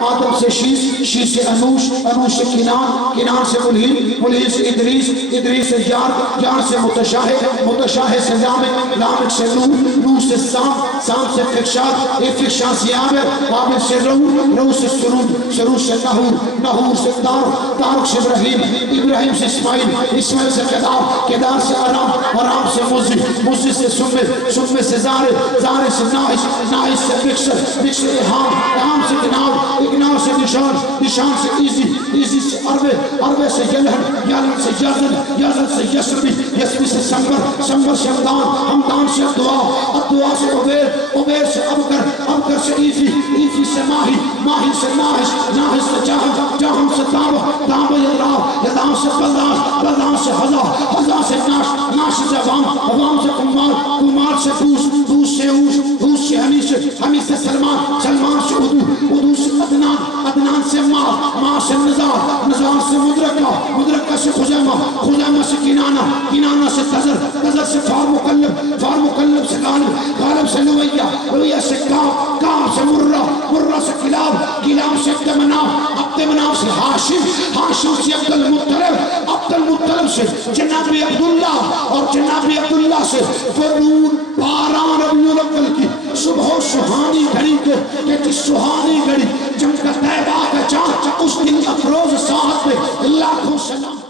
آدم سے شیش سے انوش سے کنان سے ملہین سے ادریس سے جار سے متشاہ سے لامک سے نوح سے سام سے فکشان سے عامر سے رو سے سرود سے نحور سے تارک سے ابراہیم سے اسماعیل سے کدار سے ارام سے مزی سے سمے سے زارے سے ناحش سے بکشر احام سے اگنار سے نشان سے ایزی سے عربے سے یلن سے یزن سے یسمی سے سمبر سے حمدان سے دعا سے عبیر سے ابکر سے ایفی سے ماہی سے ناحش سے جاہم سے دام یدام سے بلدان سے حضا سے ناش سے عوام سے کمار سے دوس سے حمید سے سلمان سے ادو سے عدنان سے ماں سے نزار سے مدرکہ سے خزیمہ سے کنانہ سے تزر سے فار مکلب سے غالب سے لویہ سے کام سے مرہ سے کلاب سے عبد مناف سے ہاشم سے عبد المطلب سے جناب عبداللہ اور جناب عبداللہ سے فرون 12 ربیع الاول کی صبح و سہانی گھڑی کے سہانی گھڑی جن کا طیبہ کا چاند اس دن افروز ساعت پہ لاکھوں سلام